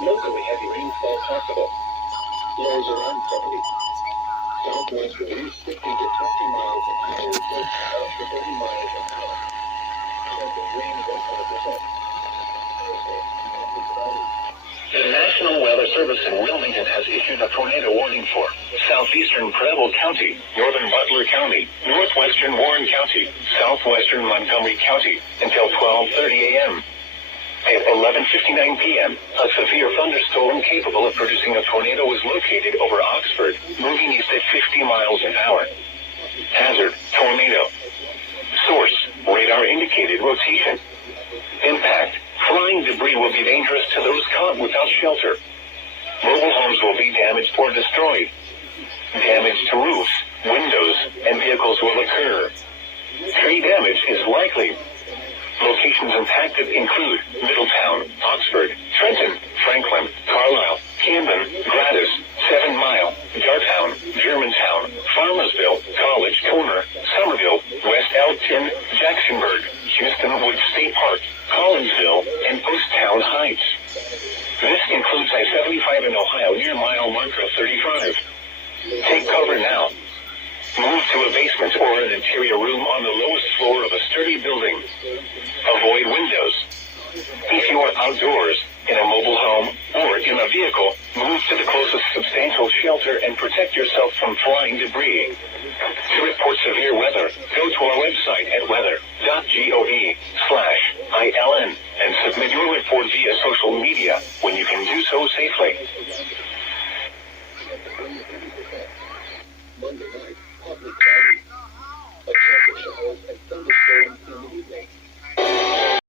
Locally heavy rainfall possible. Lows around 70. Southwest winds 50 to 20 miles an hour. Winds up to 30 miles an hour. Chance of rain 100%. The National Weather Service in Wilmington has issued a tornado warning for Southeastern Preble County, Northern Butler County, Northwestern Warren County, Southwestern Montgomery County until 12:30 a.m. At 11:59 p.m., a severe thunderstorm capable of producing a tornado was located over Oxford, moving east at 50 miles an hour. Hazard, tornado. Source, radar indicated rotation. Impact, flying debris will be dangerous to those caught without shelter. Mobile homes will be damaged or destroyed. Damage to roofs, windows, and vehicles will occur. Tree damage is likely. Locations impacted include Middletown, Oxford, Trenton, Franklin, Carlisle, Camden, Gladys, 7 Mile, Dartown, Germantown, Farmersville, College Corner, Somerville, West Elton, Jacksonburg, Houston Woods State Park, Collinsville, and Poasttown Heights. This includes I-75 in Ohio near mile marker 35. Take cover now. Move to a basement or an interior room on the lowest floor of a sturdy building. Avoid windows. If you are outdoors, in a mobile home, or in a vehicle, move to the closest substantial shelter and protect yourself from flying debris. To report severe weather, go to our website at weather.gov/ILN and submit your report via social media when you can do so safely. Monday night, partly cloudy. A chance of showers and thunderstorms in the evening.